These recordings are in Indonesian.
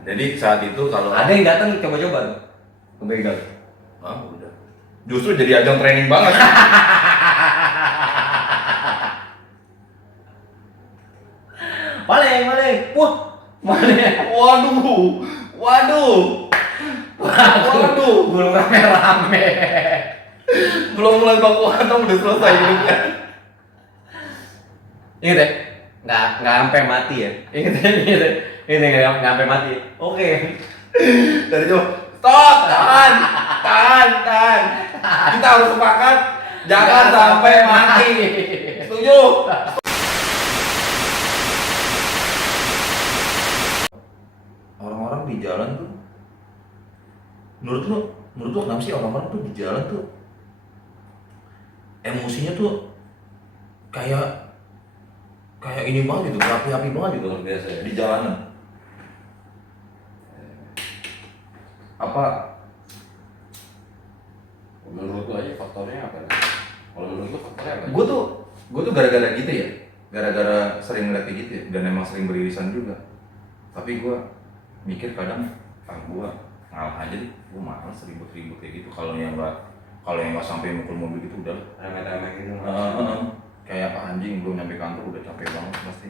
Jadi saat itu kalau ada yang datang coba-coba tuh ke begal. udah. Justru jadi ajang training banget. Maling. Wah, maling. Waduh. Belum rame-rame. Belum mulai baku hantam udah selesai hidupnya. Ingat ya? Nggak sampai mati ya. Ingat nggak sampai mati. Oke. Dari jauh, stop, tahan. Kita harus sepakat, jangan sampai mati. Setuju? Orang-orang di jalan tuh, menurut lu kenapa sih orang-orang tuh di jalan tuh emosinya tuh kayak ini banget gitu, berapi-api banget gitu Luar biasa ya. di jalanan. Apa Menurut lu aja faktornya apa? Kalau menurut lu faktornya apa? gue tuh gara-gara gitu ya, gara-gara sering ngeliat kayak gitu ya, dan emang sering beririsan juga. Tapi gue mikir kadang, gue ngalah aja deh, gue malas ribut-ribut kayak gitu. Kalau yang nggak sampai mukul mobil gitu udah Remeh-remeh gitu. kayak anjing belum nyampe kantor udah capek banget pasti.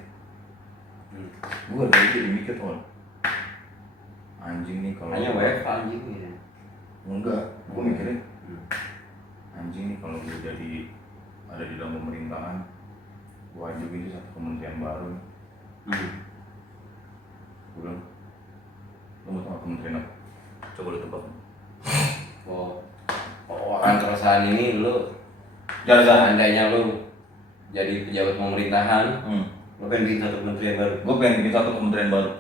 Gue dari itu mikir tuh, anjing nih kalau Hanya banyak anjing gitu. enggak, gue mikirnya anjing nih kalau gue jadi ada di dalam pemerintahan, gue ajuin satu kementerian baru. Gue bilang, lo mau tau kementerian apa? Coba lo tebak. Orang keresahan ini lu Gara-gara andainya lu jadi pejabat pemerintahan, lu pengen bikin satu kementerian baru. gue pengen bikin satu kementerian baru.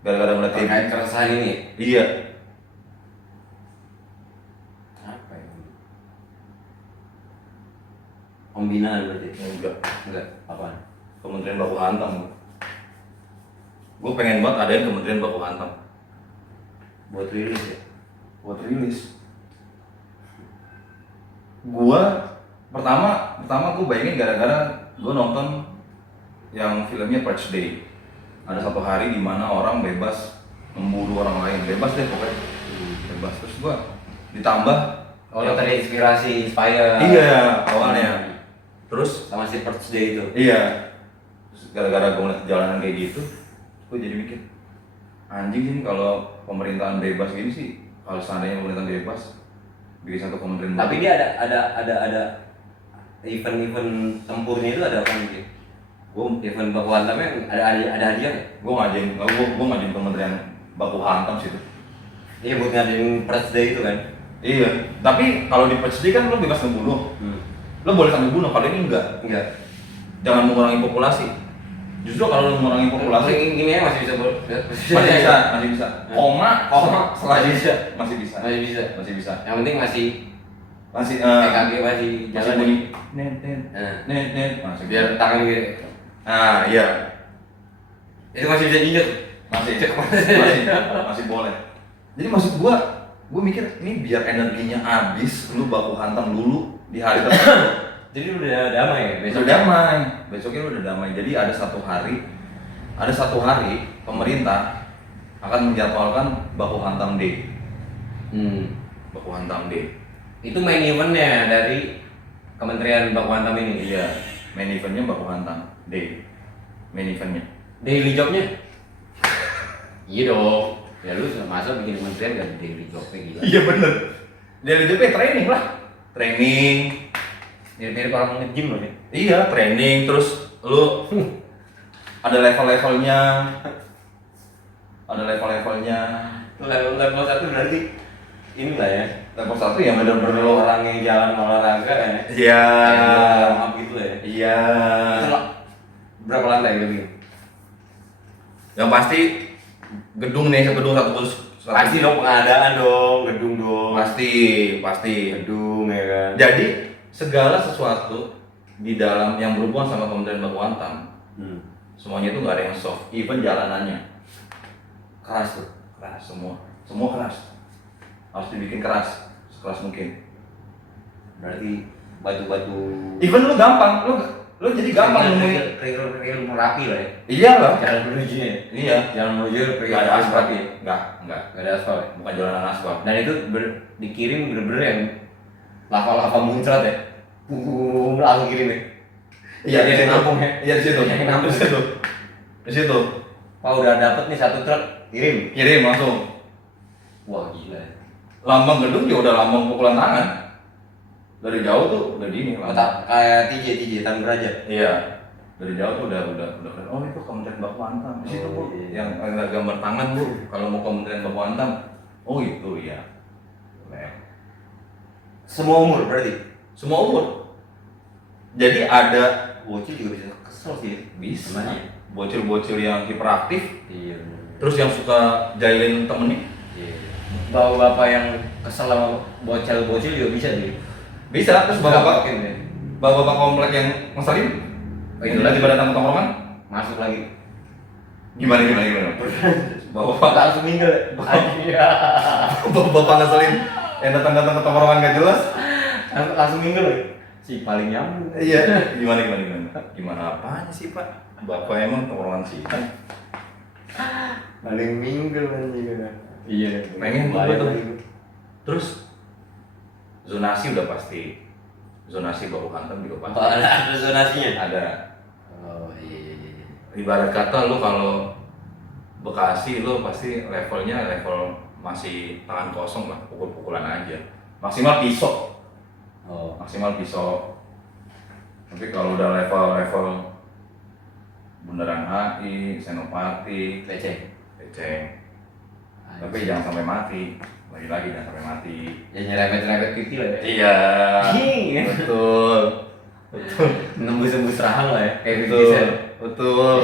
Gara-gara ngeliat kayak Terkait keresahan ini. iya. Apa ya? Pembinaan berarti. Enggak. Apaan? Kementerian baku hantam. Gue pengen banget adain kementerian baku hantam. Buat rilis ya. Buat rilis. Gua pertama gue bayangin gara-gara gue nonton yang filmnya Patch Day. Ada satu hari di mana orang bebas membunuh orang lain, bebas deh pokoknya, bebas. Terus gue ditambah Terinspirasi, inspire. iya awalnya. Terus Sama si First Day itu. iya. Terus gara-gara gue ngeliat jalanan kayak gitu, gue jadi mikir, anjing sih kalau pemerintahan bebas gini sih, kalau seandainya pemerintahan bebas bikin satu kementerian baru. Tapi dia ada event tempurnya itu ada apa gitu? Event baku hantamnya ada hadiah nggak? Gue ngajin kementerian baku hantam situ. Iya buat ngadain First Day itu kan? Iya, tapi kalau di Patch Day kan lo bebas ngebunuh, lo boleh sambil bunuh. Kalau ini enggak. Jangan mengurangi populasi. Justru kalau lo mengurangi populasi, Ini ya masih bisa masih bisa. Koma selanjutnya masih bisa. Yang penting masih EKG masih masih jalan. bunyi net masih Biar tangan gitu. iya Itu masih bisa diinjek. masih boleh. Jadi maksud gue mikir ini biar energinya habis, lu baku hantam dulu di hari tertentu. Jadi udah damai ya besok. Besoknya udah damai. Jadi ada satu hari pemerintah akan menjadwalkan baku hantam day. Baku hantam day. Itu main eventnya dari Kementerian Baku Hantam ini. Iya, main eventnya baku hantam day. Main eventnya. Daily jobnya? Iya dong. Ya lu masa bikin kementerian gak daily jobnya gila. Iya bener. Daily jobnya training lah. Training. Mirip-mirip orang nge-gym loh nih. Iya, training terus lu ada level-levelnya. Level 1 berarti inilah ya. Level 1 yang bener-bener lo Orang yang jalan olahraga kan ya. iya. Warm up gitu lah ya. Iya. Itu lah. Berapa lantai gitu? Yang pasti gedung satu Pasti dong pengadaan dong, gedung dong. Pasti Gedung ya kan. Jadi segala sesuatu di dalam yang berhubungan sama Kementerian Baku Hantam, semuanya itu nggak ada yang soft, even jalanannya keras semua keras, harus dibikin keras mungkin. Berarti batu-batu. Even lu gampang, Lo jadi gampang nemuin. Real Merapi lah ya. Iyalah. Jalan menujunya. Iya. Jalan menuju Nggak ada aspal. Merapi. Enggak. Gak ada aspal. Ya? Bukan jalanan aspal. Dan itu dikirim bener-bener yang lava-lava muncrat ya. Langsung kirim ya. Iya, di situ. Iya, di situ. Yang nampung. Di situ. Pak udah dapet nih 1 truk, kirim. Kirim langsung. Wah gila ya. Lambang gedung juga udah lambang pukulan tangan. Dari jauh tuh udah gini lah. Kayak TJ Tangan Derajat. Iya. Dari jauh tuh udah oh itu Kementerian Baku Hantam. Di situ Bu, Iya. yang ada gambar tangan Bu. Kalau mau Kementerian Baku Hantam. Oh itu ya. Semua umur berarti. Semua umur. Jadi ada Bocil juga bisa kesel sih. bisa Namanya. bocil-bocil yang hiperaktif, Iya. terus yang suka jailin temennya. Iya. Bapak-bapak yang kesel sama bocil juga bisa sih. Bisa, terus bapak-bapak ya. bapak-bapak komplek yang ngeselin, Iya. tiba-tiba datang ke tongkrongan, Masuk lagi. gimana? Bapak-bapak Langsung minggu. Iya. bapak ngeselin yang datang ke tongkrongan gak jelas. Langsung minggu loh. Si paling nyambung. Iya. Gimana apanya sih Pak? Bapak emang tongkrongan sih. Paling minggu juga. Iya. Pengen juga tuh. Terus zonasi udah pasti. Zonasi Baku Hantam juga pasti. Oh, ada zonasinya. Ada. Oh iya. Ibarat kata lo kalau Bekasi lo pasti levelnya level masih tangan kosong lah, pukul-pukulan aja. Maksimal pisau. Oh. Tapi kalau udah level bundaran HI, Senopati, Leceh. Tapi jangan sampai mati. Lagi-lagi jangan sampai mati. Ya nyerempet-nyerempet pipi lah ya. Iya. Betul. Nembus-nembus rahang lah ya. Kayak Betul.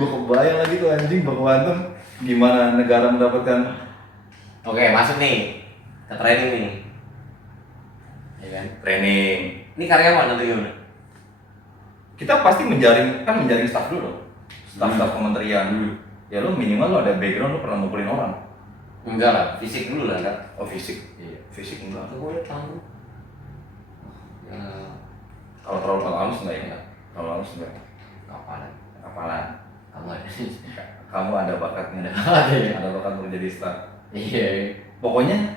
Gue kebayang lagi tuh anjing Baku Hantam gimana negara mendapatkan. Oke, masuk nih ke training nih. Ya kan? Training. Ini karyawan atau gimana? Kita pasti menjaring staff dulu. Staff kementerian. Ya lu minimal lu ada background, lu pernah mukulin orang. Enggak lah, fisik dulu lah kan. Oh fisik. Iya. Fisik enggak. Aku boleh tahu. Ya, Kalau terlalu halus enggak ya? Terlalu halus enggak? kapalan. Kapalan. Kamu ada. Kamu ada bakatnya. Ada ya? Ada bakat untuk jadi staff. Iya. Pokoknya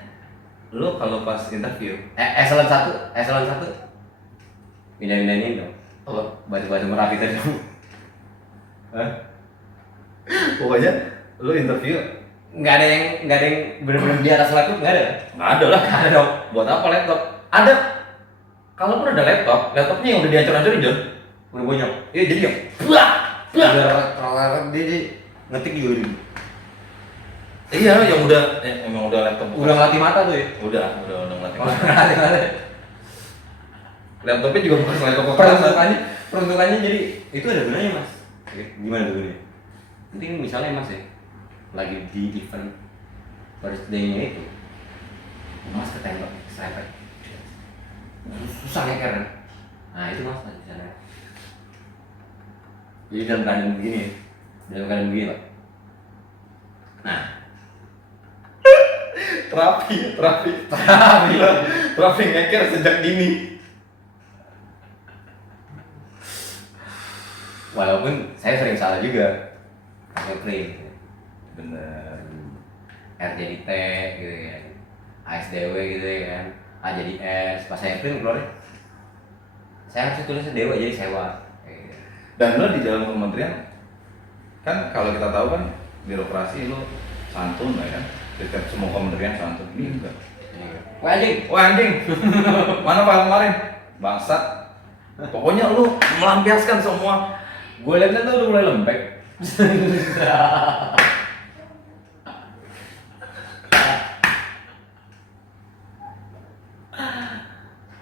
lu kalau pas interview, Eselon 1. Pindah-pindahin dong. Oh, batu-batu Merapi tadi. pokoknya lu interview Nggak ada yang benar-benar di atas laptop, nggak ada. nggak ada lah. Nggak ada dong. Buat apa laptop? Ada. Kalaupun ada laptopnya yang udah dihancur-hancurin John. Udah bonyok. Iya jadi yang blah. Dia ngetik juga dulu. Iya, yang emang udah laptop. Udah ngelatih mata tuh ya. Udah ngelatih. Ngelatih mata. Laptopnya juga bukan laptop kekerasan. Peruntukannya jadi itu ada gunanya mas. Gimana tuh gunanya? Nanti misalnya mas ya lagi di event birthday-nya itu mas ketembak serempet susah ngeker kan. Nah itu mas di sana. Jadi dalam keadaan begini pak. Nah terapi ngeker sejak dini. walaupun saya sering salah juga nge-print Bener. R jadi T gitu kan, ASDW gitu ya kan, A jadi S, pas saya print keluar saya harus tulisnya Dewa jadi sewa gitu. Dan lo di dalam kementerian kan kalau kita tahu kan birokrasi lo santun lah kan, setiap semua kementerian santun. Ini enggak. Wah anjing, Mana Pak kemarin? Bangsat. Pokoknya lu melampiaskan semua. gue liat tuh udah mulai lembek.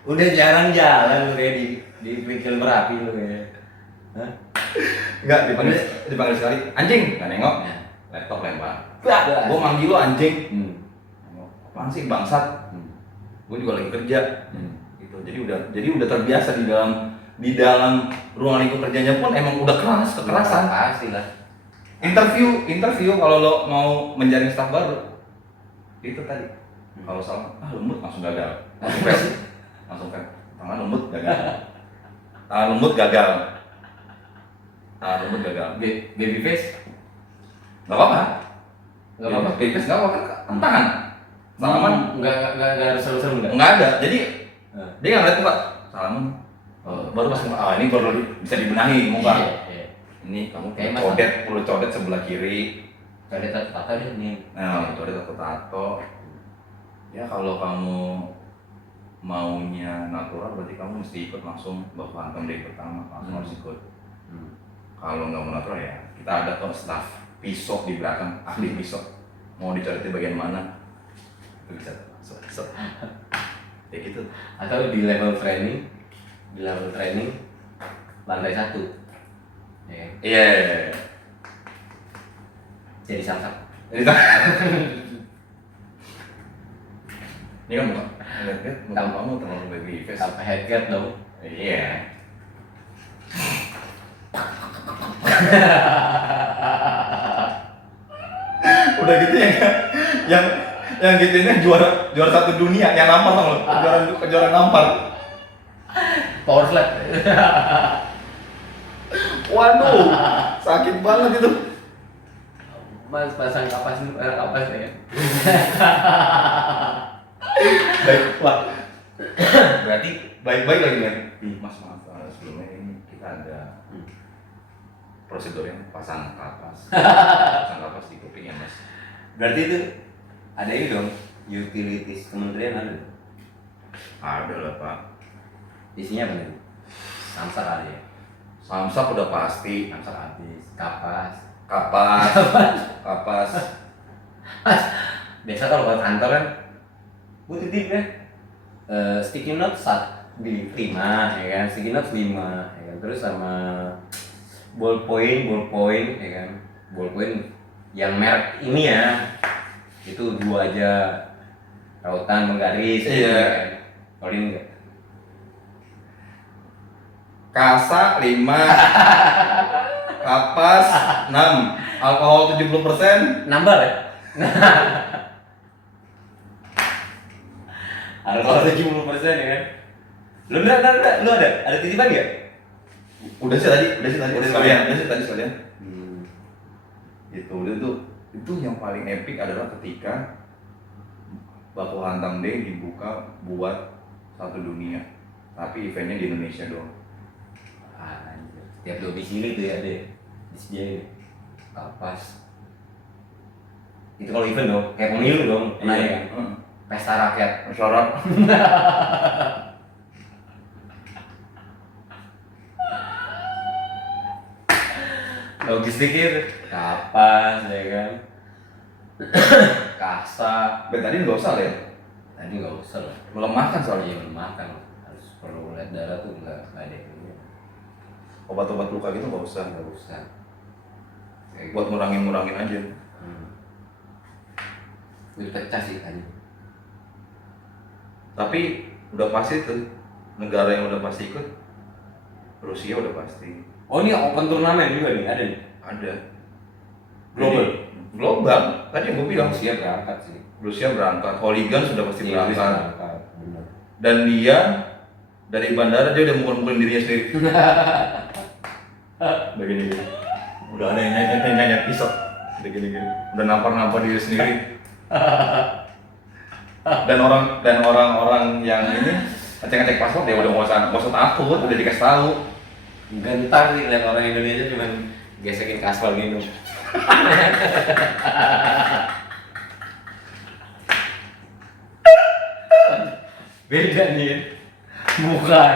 Udah jarang jalan lu kayak di Pikil Merapi lu kayak. Hah? Enggak dipanggil sekali. Anjing, enggak nengok. Laptop lempar. Bah, Gua manggil lu anjing. Hmm. Apaan sih bangsat? Gua juga lagi kerja. Hmm. Gitu. Jadi udah terbiasa di dalam ruang lingkup kerjanya pun emang udah kekerasan. Pasti lah. Interview kalau lo mau menjaring staf baru itu tadi. Kalau salah, lembut langsung gagal. langsung kan tangan lembut gagal. Tangan lembut gagal. Tangan lembut gagal. Baby face? Gak apa-apa. Gak apa-apa. Baby face gak apa-apa kan tangan. Salaman Nggak harus seru-seru nggak? nggak ada. Jadi Nah. dia nggak ngeliat muka. Salaman. Baru pas muka. Ah ini baru bisa dibenahi muka. Iya. Ini kamu Kayak perlu codet sebelah kiri. Codet tato deh nih. Nah, codet atau tato. Ya kalau kamu maunya natural berarti kamu mesti ikut langsung baku hantam day pertama langsung harus ikut. Kalau nggak mau natural ya kita ada kok staff pisau di belakang ahli pisau mau dicoret di bagian mana itu bisa langsung ya gitu. Atau di level training lantai 1 ya. Iya. Jadi samsak. Ini kan muka lihat kamu terlalu baby face. Sampai headgear dong. Iya. Udah gitu ya yang gitunya juara satu dunia yang nampar tau lo kejuaraan nampar. Power slap. Waduh sakit banget itu. Mas pasang kapas ya. Baik wah berarti baik lagi kan. Mas maaf sebelumnya ini kita ada prosedur yang pasang kapas di kuping ya mas. Berarti itu ada ini dong, utilities kementerian ada. Ada lah pak. Isinya apa nih? Samsak aja. Samsak udah pasti. Samsak habis. Kapas. Biasa kalau ke kantor kan, gue titip ya. Sticky note di 5 ya kan, sticky note 5 ya kan, terus sama ballpoint ya kan, ballpoint yang merek ini ya, itu 2 aja, rautan menggaris. Iya. Gitu, kan. Kalau ini enggak. Kasa 5 kapas 6 alkohol 70%. Nambah ya? Alkohol 70% ya kan? Lu ada titipan nggak? Udah sih tadi sekalian. Itu yang paling epic adalah ketika baku hantam day dibuka buat satu dunia, tapi eventnya di Indonesia doang. Anjir. Tiap domisili tuh ya deh disediain kapas. Itu kalau event dong, kayak pemilu dong, pernah ya kan? Pesta rakyat. Masyarakat. Logistiknya kapas ya kan? Kasa. Betadine nggak usah ya? Tadi nggak usah lah. Melemahkan soalnya. Iya melemahkan, harus perlu lihat darah tuh nggak ada ini. Obat-obat luka gitu nggak usah. Nggak usah. Kayak Buat ngurangin aja. Udah pecah sih tadi. Tapi udah pasti tuh negara yang udah pasti ikut Rusia udah pasti. Oh ini open turnamen juga nih, ada nih? Ada. Global? Tadi yang gue bilang Rusia berangkat sih. Rusia berangkat, Holigan sudah pasti Iya, Rusia berangkat. bener. Dan dia dari bandara dia udah mukul-mukulin dirinya sendiri. Udah gini. Udah ada yang nyanyi pisau. Udah gini. Udah nampar diri sendiri. Dan orang-orang yang ini ngecek paspor dia udah nggak usah takut, udah dikasih tahu. Gentar sih lihat orang Indonesia cuma gesekin kaspal minum. Beda nih, bukan.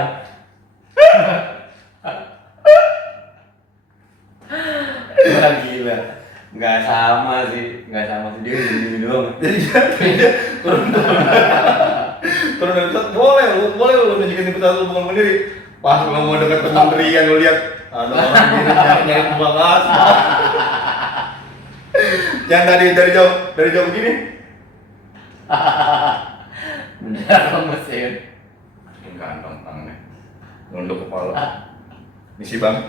Wah gila, nggak sama sih dia gini doang. Jadi dia turun dari pesawat, boleh lu nunjukin di pesawat lu bukan sendiri. Pas lu mau dekat kementerian lu lihat ada orang gini nyari buang aspal. Yang dari jauh begini. Bener mesin. Makin kantong tangannya, nunduk kepala. Misi bang,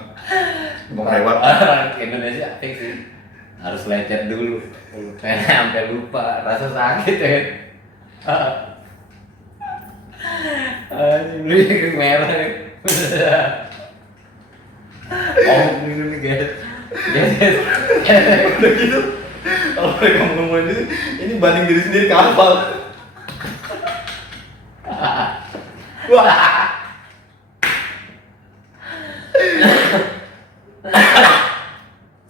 mau lewat. Orang Indonesia fix sih, harus lecet dulu. Sampai lupa rasa sakit ya. Ini merah. Oh, ini guys. Udah gitu. Kalau mereka ngomongin itu, ini banding diri sendiri kapal. Wah.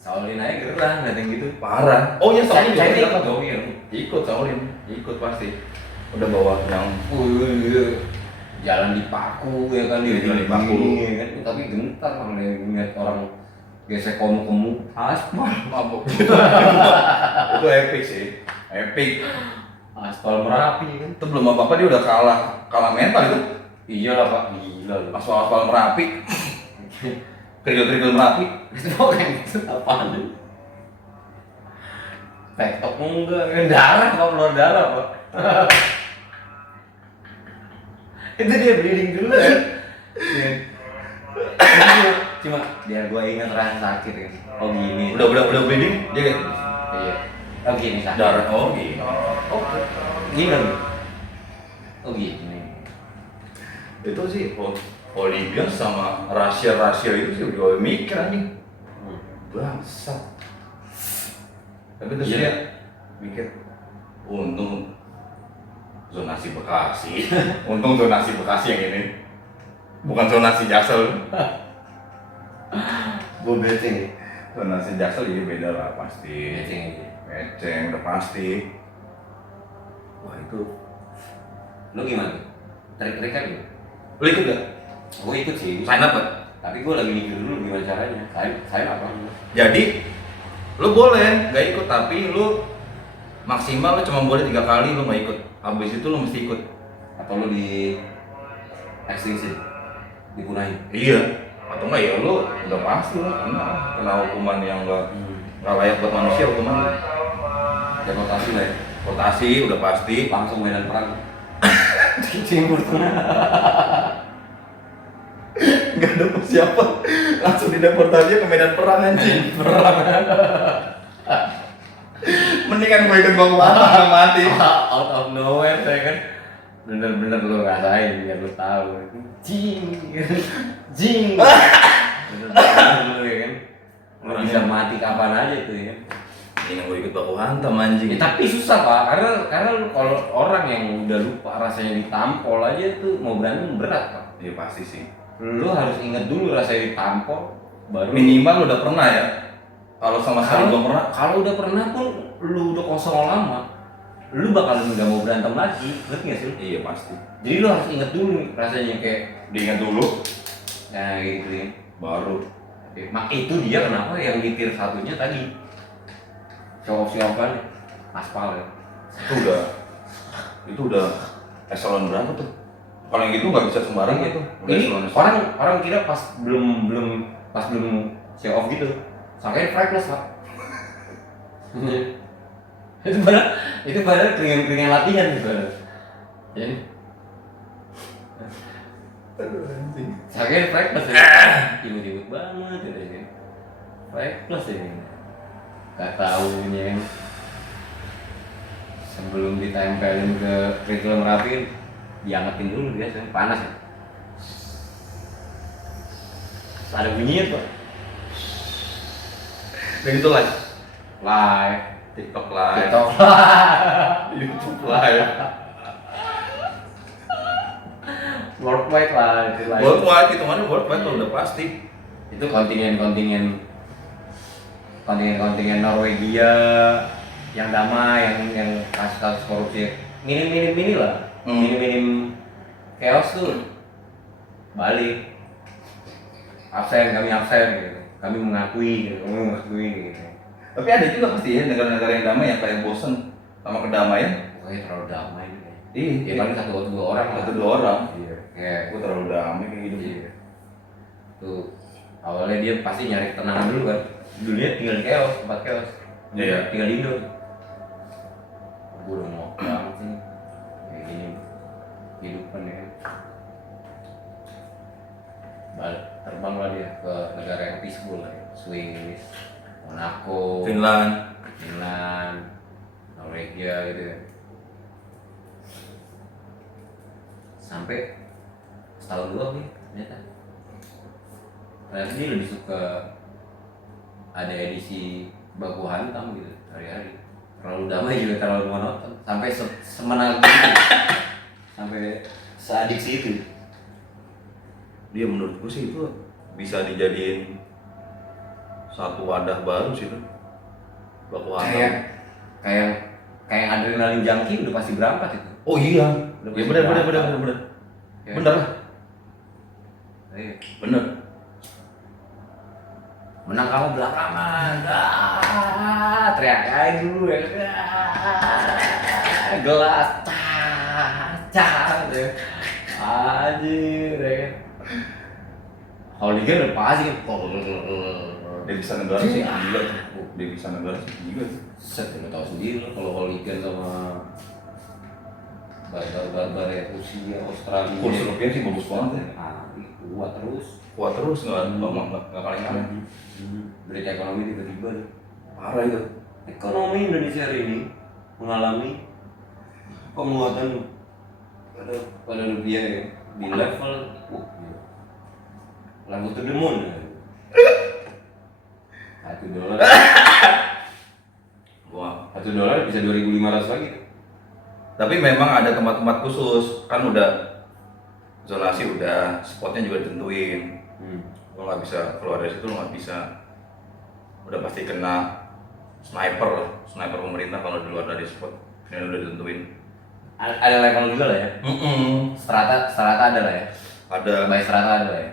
Saulin aja gerah, nggak yang gitu. Parah. Oh ya Saulin Saya juga ikut dong, iya. ikut Saulin, ikut pasti. Udah bawa yang Jalan di paku ya kan, Iya, jalan di paku. ya kan. Tapi gentar kalau ngeliat orang gesek komu aspal, mabuk. Itu epic sih, epic. aspal Merapi kan. Itu belum apa-apa dia udah kalah mental itu. Iya lah pak, gila lu. Aspal Merapi, kerikil Merapi. Itu kayak gitu apaan lu? Tektok enggak, darah kok, keluar darah pak. Itu dia bleeding dulu kan. Iya. Cuma biar gua ingat rasa sakit kan. Oh gini. Udah bleeding dia kayak Iya. Oh gini sakit. darah. Oh gitu. Oh gini loh. Oh gini. Itu sih oligar sama rahasia itu sih gue mikir anjing. Bangsat. Tapi terus Iya. dia mikir untung zonasi Bekasi. Untung zonasi Bekasi yang ini. Bukan zonasi Jaksel. Gua bete. Zonasi Jaksel ini beda lah pasti. Meceng udah pasti. Wah itu. Lu gimana? Trik-trikan gitu? Lu ikut gak? Gua ikut sih. Sign up gak? Tapi gua lagi mikir dulu gimana caranya. Saya apa? Jadi lu boleh gak ikut tapi lu maksimal lu cuma boleh 3 kali lu gak ikut. Habis itu lu mesti ikut. Atau lu di extinction? Dipunahin? Iya. Atau enggak ya lu udah pasti lah kena hukuman yang nggak layak buat manusia, hukuman Deportasi lah ya? deportasi udah pasti. Langsung medan perang. Timur Tengah. Nggak ada persiapan, langsung dideportasi ke medan perang anjing. Perang. Mendingan gue ikut baku hantam mati. Out of nowhere saya kan. Bener-bener lu rasain biar lu tahu. Jing. Bener-bener lu ya kan. Lu bisa mati kapan aja tuh ya. Mendingan gue ikut baku hantam anjing. Ya, tapi susah pak, karena lu kalau orang yang udah lupa rasanya ditampol aja tuh mau berantem berat pak. Iya pasti sih. Lu harus inget dulu rasanya ditampol, baru Minimal lu udah pernah ya. Kalau sama sekali belum pernah, Kalau udah pernah pun lu udah kosong lama, lu bakalan nggak mau berantem lagi, ngerti nggak sih? iya pasti. Jadi lu harus inget dulu nih rasanya kayak, Diingat dulu, ya gitu ya. baru. Mak itu dia kenapa yang di tier satunya tadi show kan aspal ya. Itu udah eselon berapa tuh? Kalau yang gitu nggak bisa sembarang gitu. Udah Ini eselon. orang kira pas belum show off gitu, sampai fry plus pak. itu padahal keringan latihan gitu. Jadi Aduh anjing. sakit fry plus ya. Imut banget gitu ya. Fry plus ini. Gak taunya sebelum ditempelin ke kerikil Merapi diangetin dulu biasanya panas ya. Ada bunyinya tuh. Dan itu live, Live, TikTok live, TikTok YouTube live, worldwide lah itu live. worldwide hitungannya worldwide tuh udah pasti. Itu kontingen Norwegia yang damai, yang kasus korupsi minim lah, minim chaos tuh balik kami absen gitu, kami mengakui gitu. Tapi ada juga pasti ya negara-negara yang damai yang kayak bosen sama kedamaian. Pokoknya terlalu damai gitu. Iya, Ya paling satu dua orang lah. satu dua orang. Iya. Kayak Gue terlalu damai kayak gitu. iya. Tuh awalnya dia pasti nyari ketenangan dulu kan. Dulunya tinggal di chaos, tempat chaos. Iya. Tinggal di Indo. Gue udah mau banget sih. Kayak gini kehidupan ya kan. Balik terbang lah dia ke negara yang peaceful lah ya. Swiss, Monaco, Finland. Norwegia gitu ya. Sampai setahun doang nih ternyata. Ternyata dia lebih suka ada edisi baku hantam gitu hari-hari. Terlalu damai juga terlalu monoton sampai semenang gitu. Sampai seadiksi itu. Dia menurutku sih itu bisa dijadiin satu wadah baru sih tuh. Baku hantam. Kayak adrenalin junkie udah pasti berangkat itu. Oh iya. Udah Ya pasti benar. Ya. Bener lah. Iya. Bener. Menang kamu belakangan, teriak aja dulu ya, gelas, gitu. Anjir, ya kan. Hooligan udah pasti kan, Devisa negara sih gila tuh. Devisa negara sih gila tuh. set, udah tau sendiri lo kalau hooligan sama barbar ya, Rusia, Australia. Kurs rupiah sih bagus banget ya. Kuat terus. Kuat terus nggak kaleng-kaleng. Berita ekonomi tiba-tiba nih. Parah itu. Ekonomi Indonesia hari ini mengalami penguatan pada rupiah ya di level level to the moon ya. $1 Wah. $1 bisa 2.500 lagi. Tapi memang ada tempat-tempat khusus, kan udah zonasi, udah spotnya juga ditentuin. Lo nggak bisa keluar dari situ, lo nggak bisa. Udah pasti kena sniper pemerintah kalau di luar dari spot. Ini udah ditentuin. Ada level juga lah ya. Strata ada lah ya. Ada. By strata ada lah ya.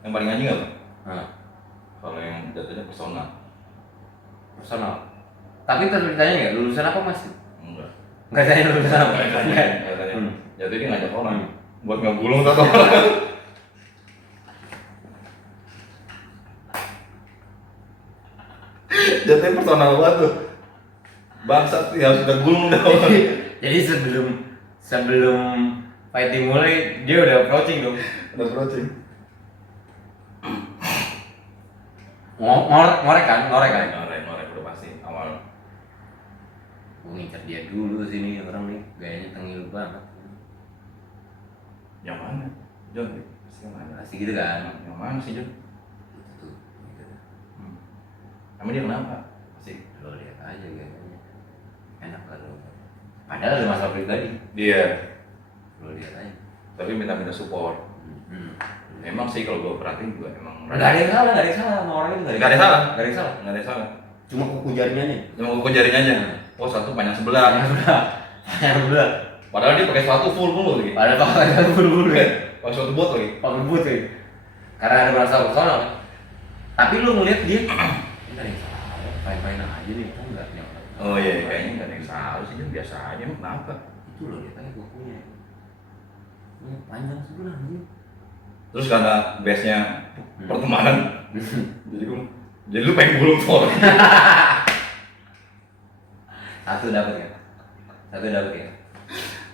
Yang paling anjing apa? Kalau yang jatuhnya personal. personal. Tapi ditanya nggak lulusan apa mas? Enggak. Nggak tanya lulusan apa? Nggak tanya. Jatuh dia ngajak orang buat ngegulung satu orang. Jatuhnya personal banget tuh. Bangsat ya sudah gulung dah. Jadi sebelum fighting mulai dia udah approaching dong. Udah approaching. Ngorek kan? Ngorek udah pasti awal. Gue ngincer dia dulu sini orang nih gayanya tengil banget. Yang mana? John, pasti yang mana? Pasti gitu kan? Yang mana sih John? Itu tuh. Gitu. Emang dia kenapa? Pasti. Lo lihat aja gayanya. Enak lah lo. Padahal ada masalah pribadi. Dia. Lo lihat aja. Tapi minta support. Emang sih kalau gue perhatiin juga emang. Gak ada yang salah sama orang itu. Gak ada yang salah. Gak ada yang salah. Nggak ada yang salah. Cuma kuku jarinya nih. Cuma kuku jarinya aja. Oh satu panjang sebelah. Yang belah. Padahal dia pakai sepatu full mulu lagi. Padahal pakai buru-buru ya. Pakai sepatu bot lagi. Pakai but ya. Karena ada masalah personal kan. Tapi lu ngeliat dia nggak ada yang salah. Main-main aja nih. Kan nggak yang. Oh iya, kayaknya nggak ada yang salah sih, dia biasa aja. Emang kenapa? Itu loh lihat aja kukunya. Ini panjang sebelah nih. Terus karena base-nya pertemanan, jadi lu pengen gulung tuh. Satu dapat ya.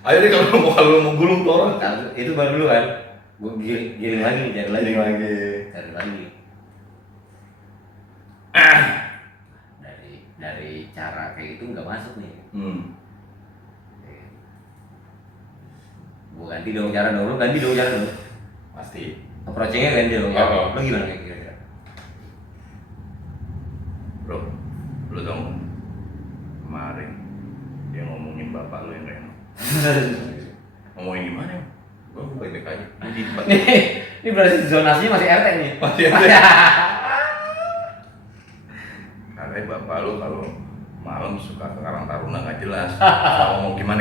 Ayo deh kalau mau gulung tuh orang. Itu baru dulu kan. Gue giring lagi, cari lagi. Dari cara kayak gitu nggak masuk nih. Gue ganti dong cara dong, Pasti. approachingnya ganti dong. Oh. Lo gimana kayak kira-kira? Bro, lu dong kemarin dia ngomongin bapak lu yang gak enak. Ngomongin gimana? Gue baik-baik aja. Ini berarti zonasinya masih RT nih. Masih ada. Katanya bapak lu kalau malam suka ke Karang Taruna nggak jelas. Kalau ngomong gimana.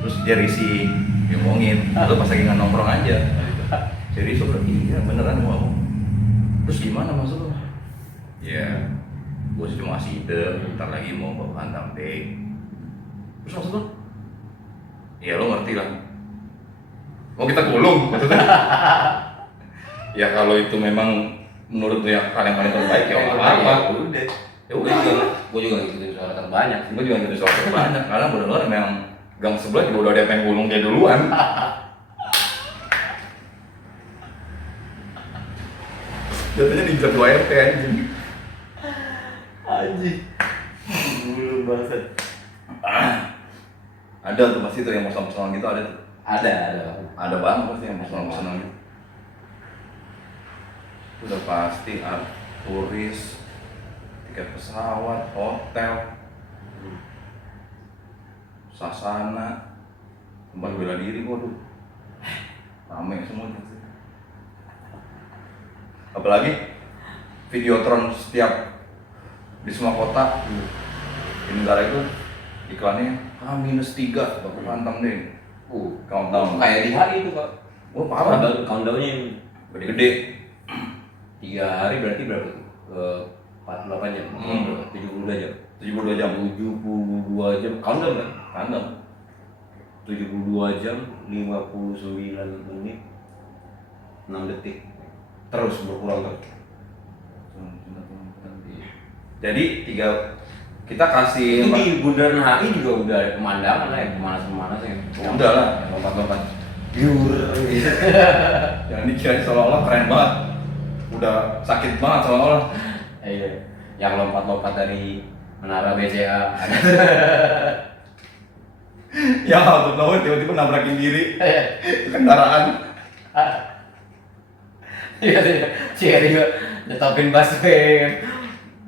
Terus dia risih, dia ngomongin. Lu pas lagi nongkrong aja. Serius bro, iya beneran ngomong. Terus gimana maksud lu? Ya, gue sih cuma ngasih ide. Ntar lagi mau bawa hantam deh. Terus maksud lu? Ya lo ngerti lah. Mau kita gulung maksudnya? Ya kalau itu memang menurut lu yang paling terbaik ya nggak apa-apa. Ya udah. Gue juga ngikutin suara terbanyak. Gue juga ngikutin suara terbanyak karena benar-benar memang gang sebelah juga udah ada yang pengen gulung dia duluan. Jatuhnya di 2 RT anjing. Gulung banget. Ada tuh pasti tuh yang personal gitu ada tuh. Ada banget pasti yang senang gitu. Udah pasti turis, tiket pesawat, hotel, sasana, tempat bela diri, waduh, rame semua gitu. Apalagi Videotron setiap di semua kota di negara itu iklannya H-3 baku hantam deh. Countdown Kayak di hari itu Pak. oh parah, Countdownnya yang gede-gede. 3 hari berarti berapa tuh? 48 jam, 72 jam. 72 jam 72 jam countdown kan? hantam. 72 jam 59 menit 6 detik. Terus berkurang terus. Jadi kita kasih Itu di Bundaran HI juga udah ada pemandangan lah ya, pemanas-pemanas ya. udah lah, Lompat-lompat. Biur gitu. jangan dikira seolah-olah keren banget, udah sakit banget seolah-olah. Iya. Yang lompat-lompat dari menara BCA. Ya tuh tahu tiba-tiba nabrakin diri kendaraan. Iya sih, Cherry nyetopin busway.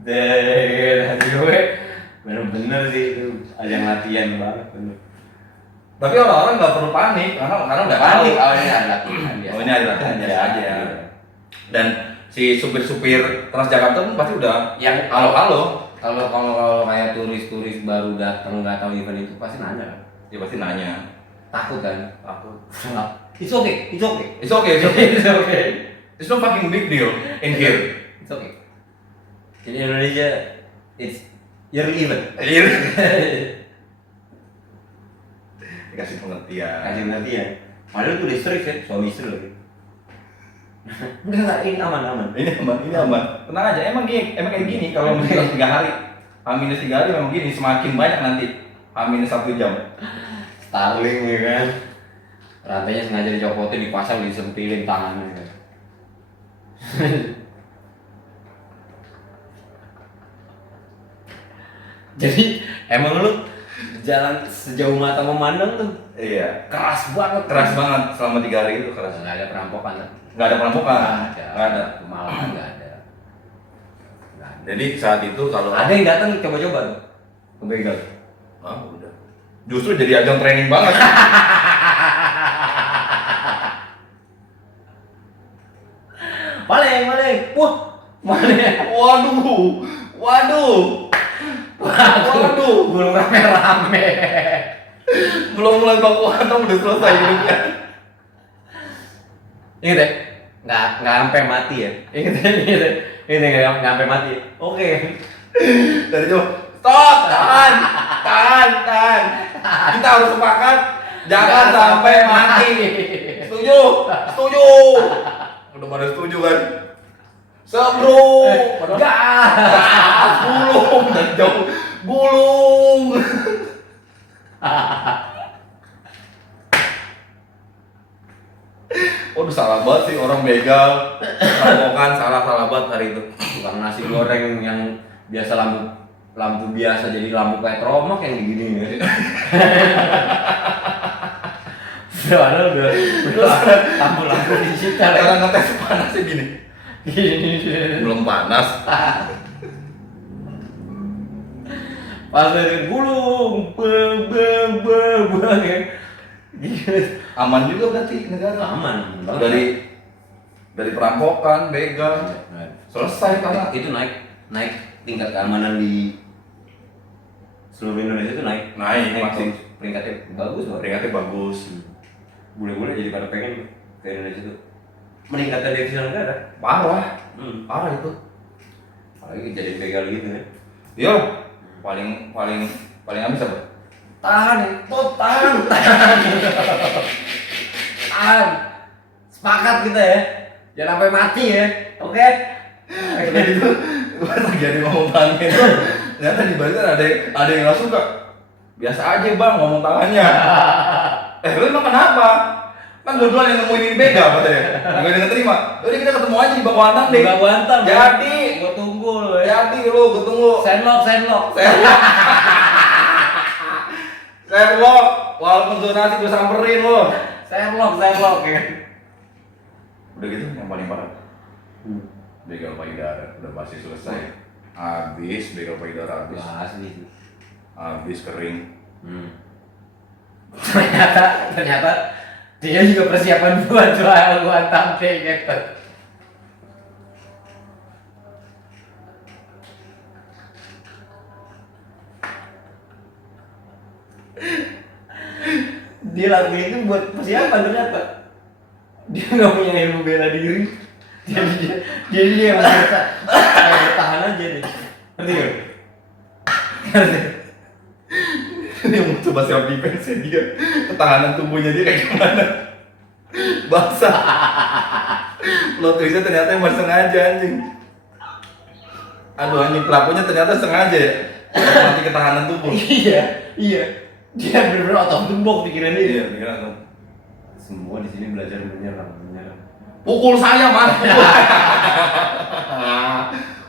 Deh, gue bener-bener sih itu ajang latihan banget bener. Tapi orang-orang nggak perlu panik karena udah Panik, tahu. oh ini ada latihan biasa. Oh ini ada latihan biasa aja. Dan si supir-supir Transjakarta pun pasti udah Yang halo. kalau kayak turis-turis baru datang nggak tahu event itu pasti nanya kan. Dia pasti nanya. Takut kan? Takut. It's okay, it's okay. It's okay, it's okay. It's okay. It's no fucking big deal in here. It's okay. Di Indonesia, it's yearly event. Dikasih pengertian. Kasih nanti ya. Padahal itu listrik ya, suami istri lagi. Enggak, ini aman. Ini aman. Tenang aja, emang kayak gini kalau misalnya 3 hari. H-3 hari memang gini, semakin banyak nanti H-1 jam. Starling ya kan. Rantainya sengaja dicopotin, dipasang, disentilin tangannya kan. Jadi emang lu jalan sejauh mata memandang tuh Iya. keras banget Selama 3 hari itu keras. Nggak ada perampokan kan? Nggak ada perampokan. Nggak ada. Malahan nggak ada. Jadi saat itu kalau Ada yang datang coba-coba tuh ke begal. udah. Justru jadi ajang training banget. Paling. Wah, Waduh. belum rame-rame. Belum mulai baku hantam udah selesai hidupnya. Ingat ya? Nggak sampai mati ya? Ingat nggak sampai mati. Oke. Dari jauh. Stop, tahan. Kita harus sepakat jangan sampai mati. Setuju. Udah pada setuju kan? Sebro. Gas. Gulung dari jauh. Gulung. Waduh salah banget sih orang begal. Rampokan salah banget hari itu. Bukan nasi goreng yang biasa lampu biasa jadi lampu kayak tromok yang gini ya. Padahal udah lampu digital ya. Cara ngetes panasnya gini. Belum panas. Pas dari gulung, ya. Aman juga berarti negara. Aman banget. Dari perampokan, begal, selesai karena itu naik tingkat keamanan di seluruh Indonesia itu naik masih peringkatnya bagus loh. peringkatnya bagus. Bule-bule jadi pada pengen ke Indonesia itu meningkatkan devisa negara. Parah itu. Apalagi jadi begal gitu ya. Iya, paling habis apa? Tahan. Sepakat kita ya. Jangan sampai mati ya. Oke? Udah gitu, gue lagi ada ngomong tangan itu. Ternyata di balik ada yang nggak suka. Biasa aja bang ngomong tangannya. Lu emang kenapa? Kan gue duluan yang nemuin ini begal katanya. Gak ada yang terima. Udah kita ketemu aja di Baku Hantam deh. Baku Hantam. Jadi. Gue tunggu lo ya. Jadi lu, gue tunggu. Sendlock. Sherlock. Walaupun zonasi gue samperin lo. Sherlock ya. Udah gitu yang paling parah. Begal payudara udah pasti selesai. Habis begal payudara habis. Asli. Habis kering. Ternyata dia juga persiapan buat jual tampil gitu. Dia lakuin itu buat persiapan ternyata. Dia nggak punya ilmu bela diri. Jadi dia yang merasa bertahan aja deh. Ngerti nggak? Dia mau coba self defense dia, ketahanan tubuhnya dia kayak gimana? Basah. Plot twistnya ternyata emang sengaja anjing. Aduh anjing, pelakunya ternyata sengaja ya. Mati ketahanan tubuh. Iya. Dia benar-benar out of the box pikiran dia. Iya, pikiran tuh. Semua di sini belajar menyerang. Pukul saya mas, pukul.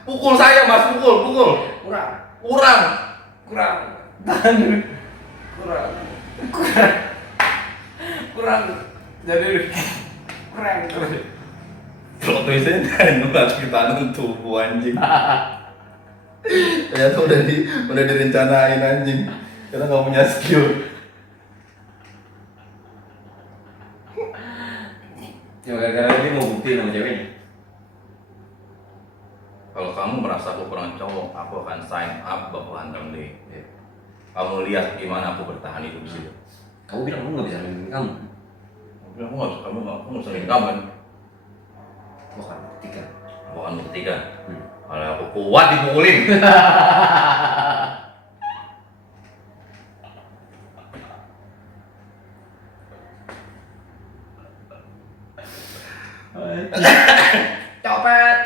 Pukul saya mas, pukul. Kurang. Tahan dulu. Kurang. Jadi kurang. Plot twistnya itu mati ketahanan tubuh anjing. Ternyata udah direncanain anjing. Kita nggak punya skill. Cuma gara-gara dia mau buktiin sama ceweknya. Kalau kamu merasa aku kurang cowok, aku akan sign up baku hantam deh. Kamu lihat gimana aku bertahan hidup di situ. Kamu bilang kamu nggak bisa melindungi kamu. Aku nggak bisa, kamu nggak bisa lihat kamu kan? Aku akan buktikan. Aku akan buktikan. Kalau aku kuat dipukulin. Copet.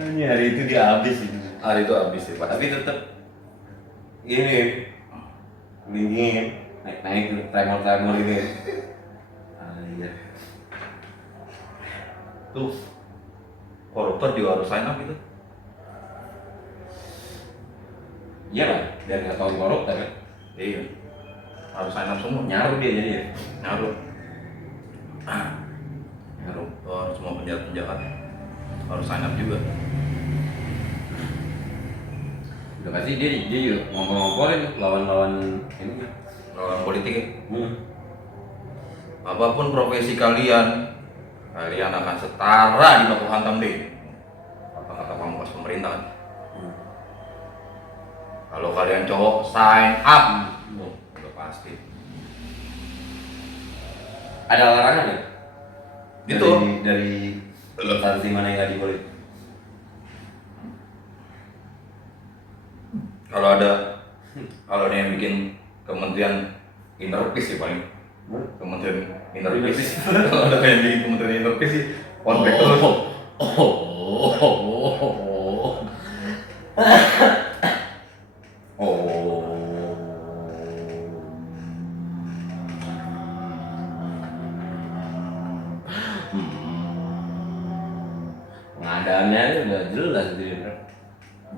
Ini hari itu dia habis ini. Hari itu habis sih, Pak. Tapi tetap ini dingin, naik tremor gitu. Anjir. Tuh, koruptor juga harus sign up gitu. Iya lah, biar nggak tahu koruptor kan. Iya, harus sign up semua. Nyaru dia jadi ya. Nyaruh. Koruptor, semua penjahat harus sign up juga. Udah pasti dia juga ngompor-ngomporin lawan ini. Lawan politik ya. Apapun profesi kalian akan setara di baku hantam deh. Kata-kata pamungkas pemerintah kan. Kalau kalian cowok sign up, udah pasti. Ada larangan ya? Gitu. Dari instansi mana yang nggak diboleh? Kalau ada yang bikin Kementerian Inner Peace sih paling. Kementerian Inner Peace. Kalau ada yang bikin Kementerian Inner Peace sih, on back terus. Pengadaannya udah jelas gitu ya.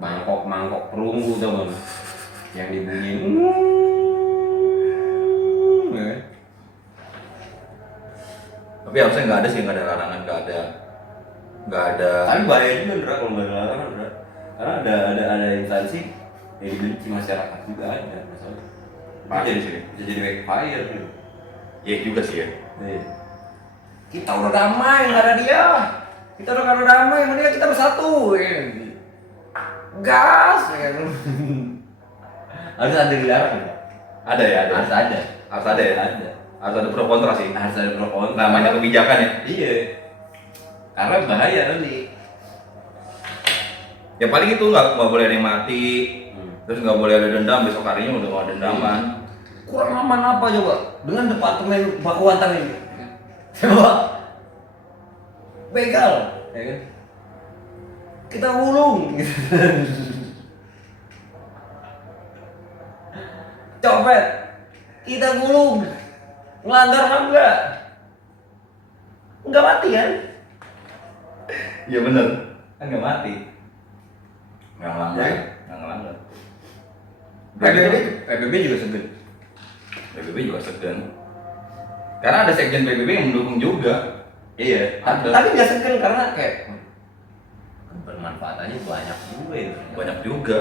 Mangkok perunggu tau gak? Yang dibunyiin ya kan? Tapi harusnya nggak ada sih, nggak ada larangan, nggak ada. Tapi bahaya juga Ndra kalau nggak ada larangan Ndra. Karena ada instansi yang dibenci masyarakat juga ada masalah. Pasti Jadi sih. bisa jadi backfire gitu. Iya juga sih ya. Kita udah damai, nggak ada dia. Kita udah nggak ada damai, sama dia kita bersatu. Ya. Gas. Ya. Harus ada dilarang. Ada ya, ada. Harus ada. Harus ada ya. Ada. Harus ada pro kontra sih. Harus ada pro kontra. Namanya kebijakan ya. Iya. Karena bahaya nanti. Ya paling itu nggak boleh ada yang mati, terus nggak boleh ada dendam, besok harinya udah nggak ada dendaman. Kurang aman apa coba? Dengan departemen baku hantam ini. Coba. Begal, ya kan? Kita gulung gitu. Copet. Kita gulung. Ngelanggar ham enggak? Enggak mati kan? Iya bener, kan nggak mati, nggak ngelanggar, Ya. nggak ngelanggar. PBB juga segan. PBB juga segan, karena ada sekjen PBB yang mendukung juga. Iya, ada. Tapi nggak segan karena kayak bermanfaatannya banyak juga itu. Banyak juga.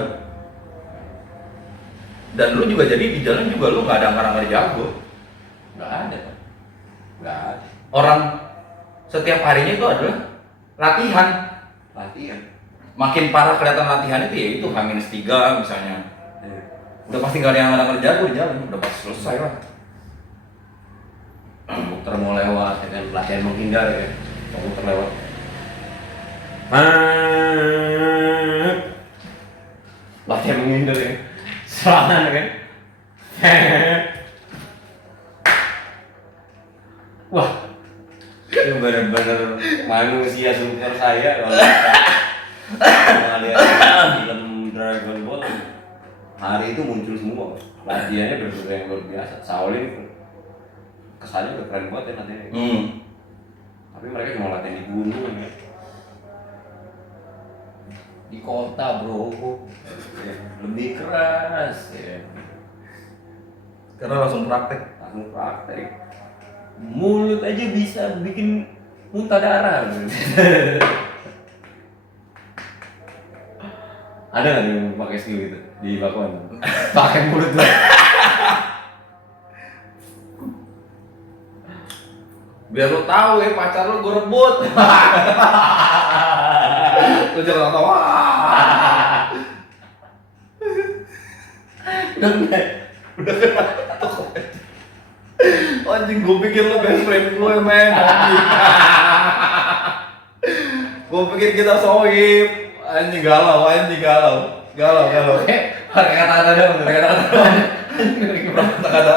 Dan lu juga jadi di jalan juga lu nggak ada angkar-angkar jago. Nggak ada. Nggak ada. Orang setiap harinya itu adalah latihan. Latihan. Makin parah kelihatan latihan itu ya itu H-3 misalnya. Udah pasti nggak ada yang angkar-angkar jago di jalan, udah pasti selesai lah. Komputer mau lewat, ya kan latihan menghindar ya. Komputer lewat. Latihan menghindar ya. Serangan kan. Wah, itu benar-benar manusia super saya kalau lihat film Dragon Ball. Hari itu muncul semua. Latihannya benar-benar yang luar biasa. Shaolin kesannya udah keren banget ya latihannya. Tapi mereka cuma latihan di gunung ya. Di kota bro, ya, lebih keras ya. Karena langsung praktek. Langsung praktek. Mulut aja bisa bikin muntah darah. Ada nggak yang pakai skill gitu di Bakuan? Pakai mulut tuh. Biar lu tahu ya pacar lu gue rebut. Lu jangan tahu. Udah kena. Anjing gue pikir lu best friend gue men. Gue pikir kita sohib. Anjing galau. Galau. Pakai kata-kata dong. Kata-kata.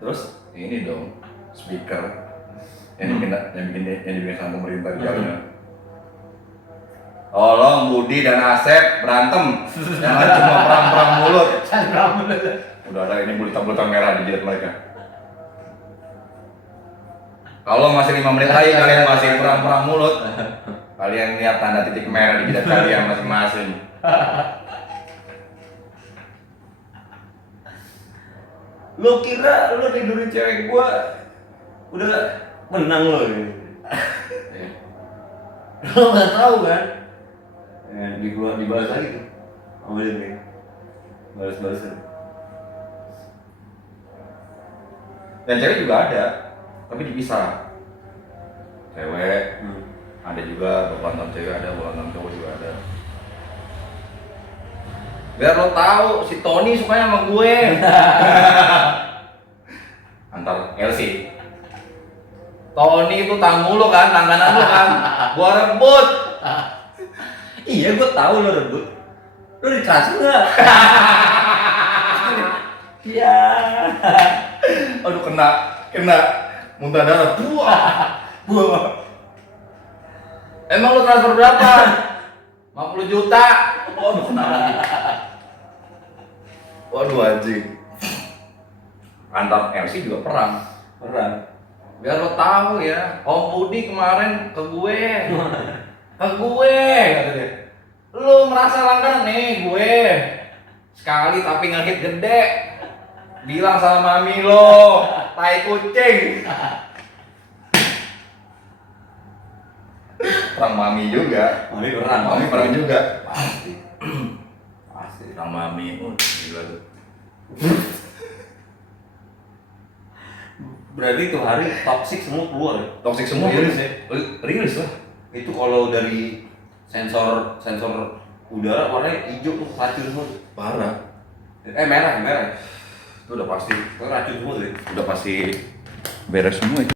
Terus ini dong speaker yang dibikin sama pemerintah di jalan. Tolong Budi dan Asep berantem, jangan cuma perang mulut. Udah ada ini buletan merah di jidat mereka. Kalau masih 5 menit lagi kalian masih perang mulut, kalian lihat tanda titik merah di jidat kalian masing-masing. Lo kira lo tidurin cewek gua udah menang lo ya? Lo nggak tahu kan? Ya, dibalas lagi tuh, sama dia nih, balas-balasan. Dan cewek juga ada, tapi dipisah. Cewek ada juga, bekantan cewek ada, bekantan cowok juga ada. Biar lo tahu si Tony sukanya sama gue. Antar LC. Tony itu tamu lo kan, langganan lo kan. Gua rebut. Iya, gua tahu lo rebut. Lo ditransfer nggak? Iya. Aduh kena muntah darah. Buah. Emang lo transfer berapa? 50 juta. Waduh kena lagi. Waduh anjing. Antar LC juga perang. Biar lo tahu ya, Om Budi kemarin ke gue, kata dia. Lo merasa langganan nih gue, sekali tapi ngehit gede. Bilang sama mami lo, tai kucing. Perang mami juga. Mami perang juga. Pasti. Perang mami, gila tuh. Berarti itu hari toxic semua keluar ya? Toxic semua Rilis ya? Rilis lah. Itu kalau dari sensor udara warnanya hijau tuh, racun semua tuh. Parah. Merah Itu udah pasti. racun semua tuh ya? Udah pasti beres semua itu.